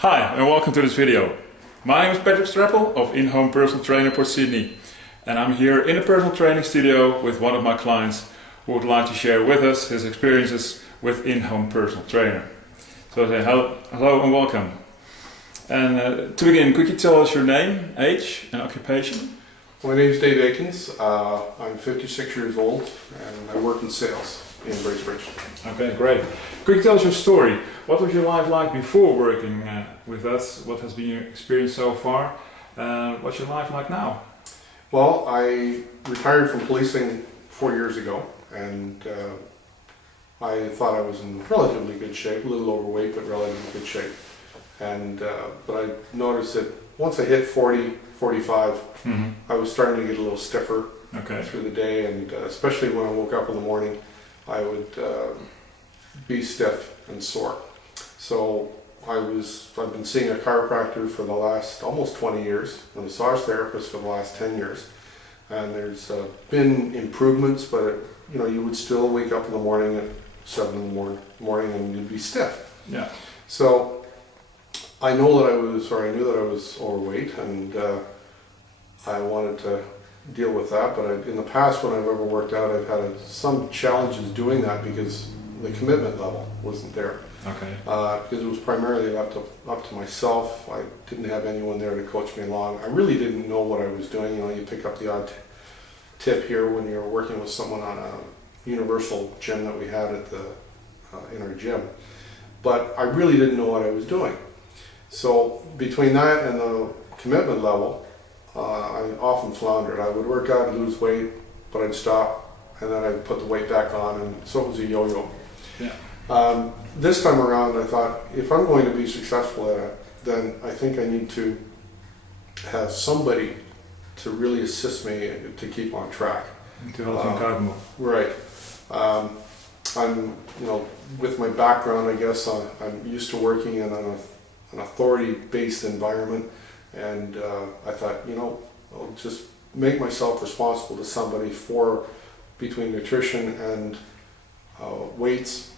Hi and welcome to this video. My name is Patrick Strappel of In-Home Personal Trainer Port Sydney, and I'm here in a personal training studio with one of my clients who would like to share with us his experiences with in-home personal trainer. So I say hello and welcome. And to begin, could you tell us your name, age and occupation? My name is Dave Akins. I'm 56 years old and I work in sales in Bracebridge. Okay, great. Could you tell us your story? What was your life like before working with us? What has been your experience so far? What's your life like now? Well, I retired from policing 4 years ago, and I thought I was in relatively good shape, a little overweight, but relatively good shape. And but I noticed that once I hit 40, 45, I was starting to get a little stiffer through the day, and especially when I woke up in the morning, I would be stiff and sore. So I've been seeing a chiropractor for the last almost 20 years, a massage therapist for the last 10 years, and there's been improvements, but you would still wake up in the morning at 7 in the morning and you'd be stiff. Yeah. So I knew that I was overweight, and I wanted to deal with that, but in the past when I've ever worked out, I've had some challenges doing that because the commitment level wasn't there. Okay. Because it was primarily up to myself. I didn't have anyone there to coach me along. I really didn't know what I was doing. You pick up the odd tip here when you're working with someone on a universal gym that we had at in our gym, but I really didn't know what I was doing. So between that and the commitment level, I often floundered. I would work out and lose weight, but I'd stop, and then I'd put the weight back on, and so it was a yo-yo. Yeah. This time around, I thought, if I'm going to be successful at it, then I think I need to have somebody to really assist me to keep on track. To help you guide more. Right. I'm, with my background, I guess, I'm used to working in an authority-based environment, and I thought, I'll just make myself responsible to somebody for between nutrition and weights.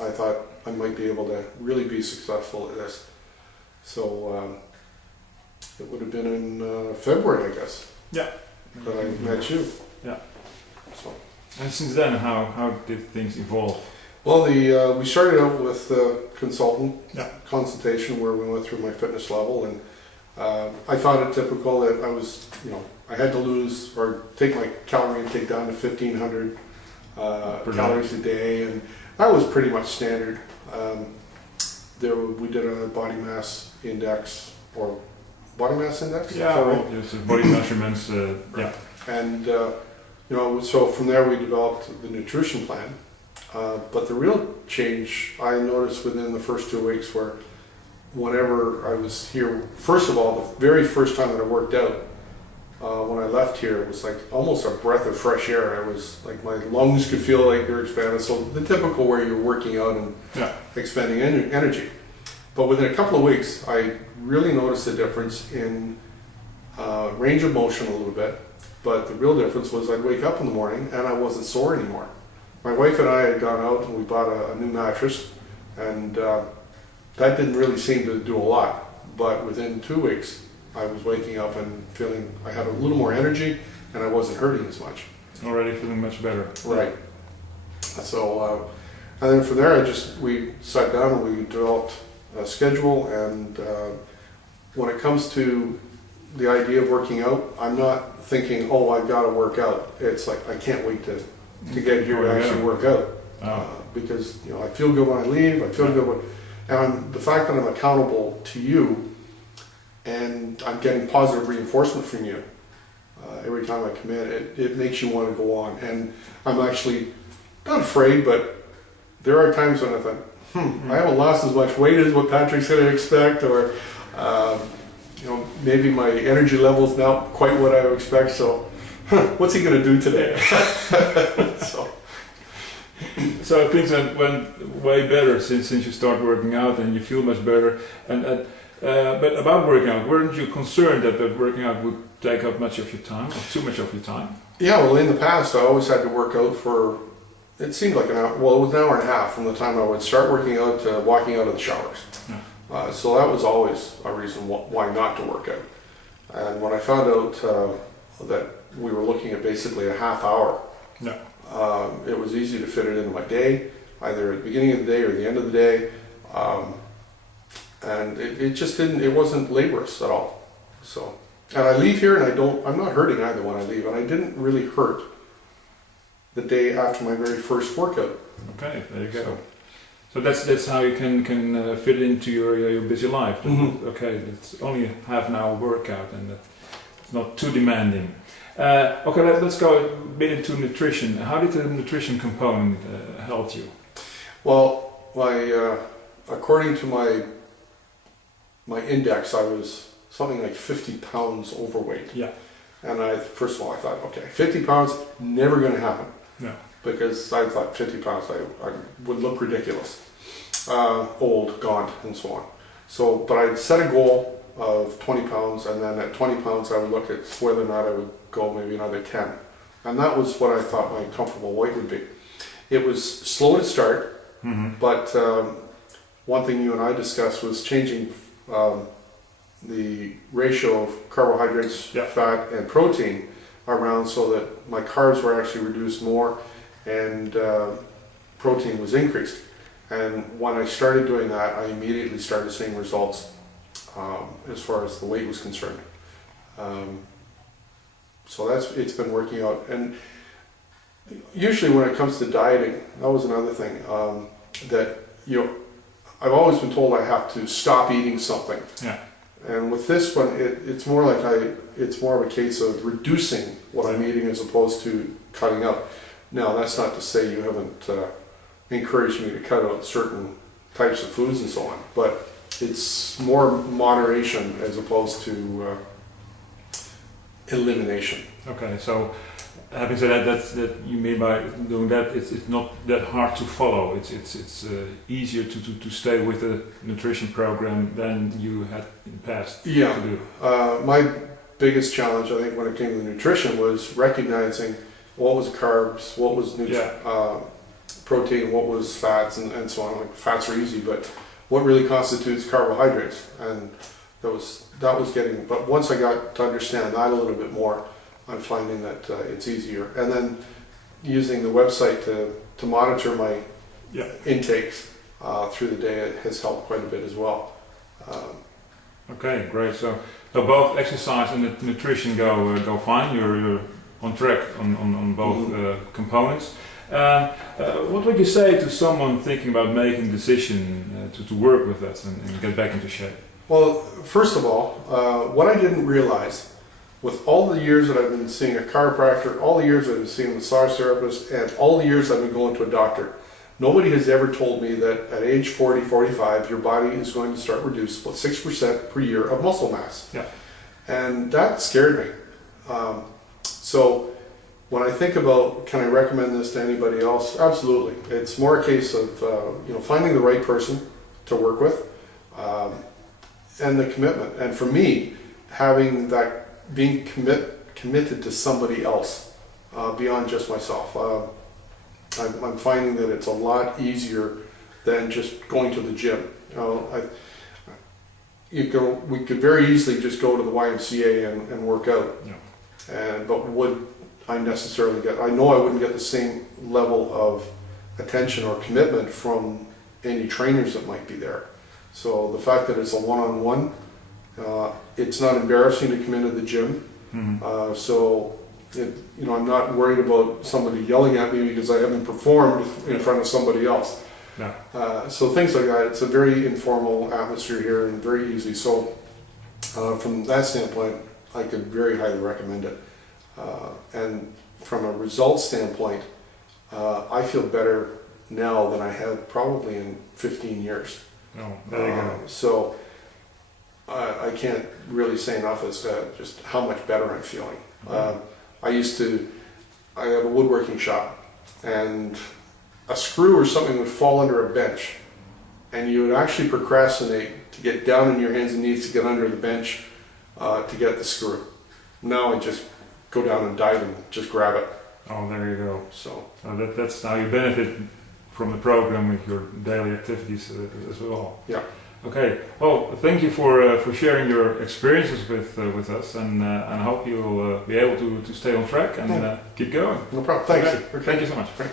I thought I might be able to really be successful at this. So it would have been in February, I guess. Yeah. That I met you. Yeah. So. And since then, how did things evolve? Well, we started out with consultation where we went through my fitness level, and I found it typical that I was, I had to lose or take my calorie intake down to 1,500 calories a day, and that was pretty much standard. We did a body mass index, or body mass index? Yeah, well, just body measurements. Yeah. And so from there we developed the nutrition plan. But the real change I noticed within the first 2 weeks, where whenever I was here, first of all, the very first time that I worked out, when I left here, it was like almost a breath of fresh air. I was like, my lungs could feel like they're expanded. So the typical where you're working out and expending energy. But within a couple of weeks, I really noticed a difference in range of motion a little bit. But the real difference was I'd wake up in the morning and I wasn't sore anymore. My wife and I had gone out and we bought a new mattress, and that didn't really seem to do a lot. But within 2 weeks, I was waking up and feeling I had a little more energy and I wasn't hurting as much. Already feeling much better. Right. So, and then from there, we sat down and we developed a schedule. And when it comes to the idea of working out, I'm not thinking, oh, I've got to work out. It's like, I can't wait to get here to actually work out. Because I feel good when I leave, I feel good and the fact that I'm accountable to you and I'm getting positive reinforcement from you every time I commit, it makes you want to go on. And I'm actually not afraid, but there are times when I thought, I haven't lost as much weight as what Patrick's going to expect, or maybe my energy level's not quite what I would expect, so what's he going to do today? So things went way better since you start working out and you feel much better. But about working out, weren't you concerned that working out would take up much of your time, or too much of your time? Yeah, well, in the past I always had to work out for, it seemed like an hour, well, it was an hour and a half from the time I would start working out to walking out of the showers. So that was always a reason why not to work out. And when I found out that we were looking at basically a half hour, Yeah. it was easy to fit it into my day, either at the beginning of the day or the end of the day. And it just didn't, it wasn't laborious at all. So, and I leave here and I'm not hurting either when I leave, and I didn't really hurt the day after my very first workout. Okay, there you go. So that's how you can fit it into your busy life. Mm-hmm. Okay, it's only a half an hour workout and it's not too demanding. Okay, let's go a bit into nutrition. How did the nutrition component help you? Well, according to my index, I was something like 50 pounds overweight. Yeah. And first of all, I thought, okay, 50 pounds, never going to happen. No. Because I thought 50 pounds, I would look ridiculous. Old, gaunt, and so on. So, but I set a goal of 20 pounds, and then at 20 pounds, I would look at whether or not I would go maybe another 10. And that was what I thought my comfortable weight would be. It was slow to start, Mm-hmm. but one thing you and I discussed was changing the ratio of carbohydrates, Yeah. fat, and protein around so that my carbs were actually reduced more and protein was increased. And when I started doing that, I immediately started seeing results as far as the weight was concerned. So it's been working out. And usually when it comes to dieting, that was another thing that I've always been told I have to stop eating something. Yeah. And with this one, it's more like it's more of a case of reducing what I'm eating as opposed to cutting out. Now, that's not to say you haven't encouraged me to cut out certain types of foods and so on, but it's more moderation as opposed to elimination. Okay, so having said that you mean by doing that, it's not that hard to follow. It's easier to stay with the nutrition program than you had in the past. Yeah. To do. My biggest challenge, I think, when it came to nutrition was recognizing what was carbs, what was protein, what was fats, and so on. Like, fats are easy, but what really constitutes carbohydrates? And that was getting. But once I got to understand that a little bit more, I'm finding that it's easier. And then using the website to monitor my intakes through the day has helped quite a bit as well. Okay, great. So both exercise and nutrition go fine. You're on track on both components. What would you say to someone thinking about making a decision to work with us and get back into shape? Well, first of all, what I didn't realize, with all the years that I've been seeing a chiropractor, all the years I've been seeing a massage therapist, and all the years I've been going to a doctor, nobody has ever told me that at age 40, 45, your body is going to start reduce about 6% per year of muscle mass. Yeah. And that scared me. So when I think about, can I recommend this to anybody else? Absolutely. It's more a case of finding the right person to work with, and the commitment. And for me, having that, being committed to somebody else beyond just myself. I'm finding that it's a lot easier than just going to the gym. We could very easily just go to the YMCA and work out. Yeah. But would I necessarily get? I know I wouldn't get the same level of attention or commitment from any trainers that might be there. So the fact that it's a one-on-one, it's not embarrassing to come into the gym. Mm-hmm. I'm not worried about somebody yelling at me because I haven't performed in front of somebody else. Yeah. So things like that. It's a very informal atmosphere here and very easy. So from that standpoint, I could very highly recommend it. And from a results standpoint, I feel better now than I have probably in 15 years. Oh, there you go. So I can't really say enough as to just how much better I'm feeling. Mm-hmm. I have a woodworking shop, and a screw or something would fall under a bench, and you would actually procrastinate to get down on your hands and knees to get under the bench to get the screw. Now I just go down and dive and just grab it. Oh, there you go. So that's how you benefit from the program with your daily activities as well. Yeah. Okay. Well, thank you for sharing your experiences with us, and I hope you'll be able to stay on track and keep going. No problem. Thanks. Okay. Thank you so much. Great.